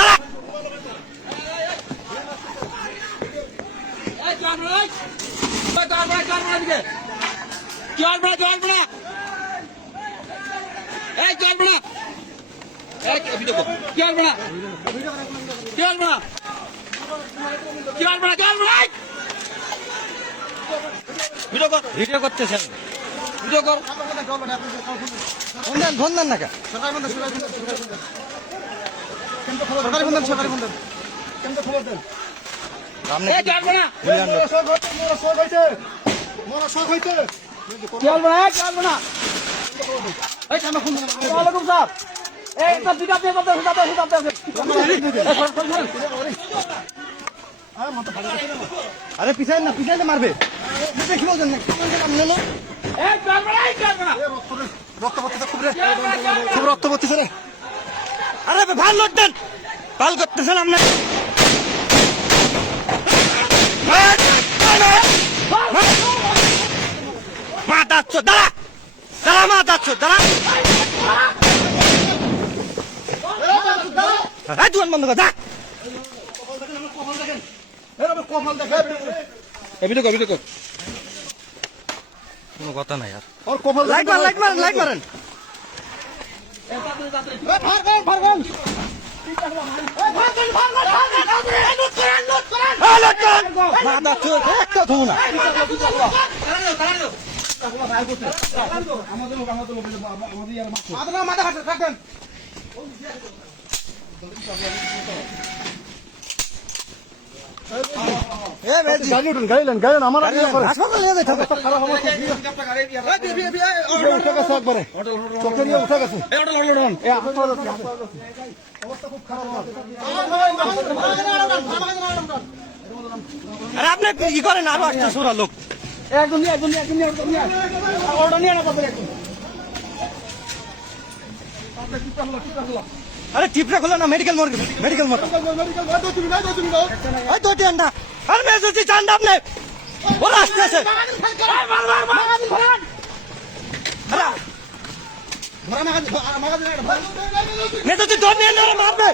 দাঁড়া। ভিডিও করতেছেন, ভিডিও কর, ফোন দেন না কে? সরকারি ফোন দেন, খবর দেন। আরে পিছাই না, পিছাইলে মারবে। খুব রক্ত পড়তেছে রে। আরে ভাল লোক দেন, ভাল করতেছেন আপনার। মা দাচ্ছ, দাঁড়া দাঁড়া, মা দাচ্ছ, দাঁড়া। দুয়ান বন্ধ কর, কোনো কথা নাই আর। লাইট মারেন, লাইট মারেন, লাইট মারেন। আপনি কি করেন? আরো একটা সোরা লোক একদম আরে টিপটা খোলো না, মেডিকেল মর্গে, মেডিকেল মর্গে। আর মেজুতি চান্দা আপনি ওরা আসতেছে। মেজুতি দৌড় নিয়ে মারবে।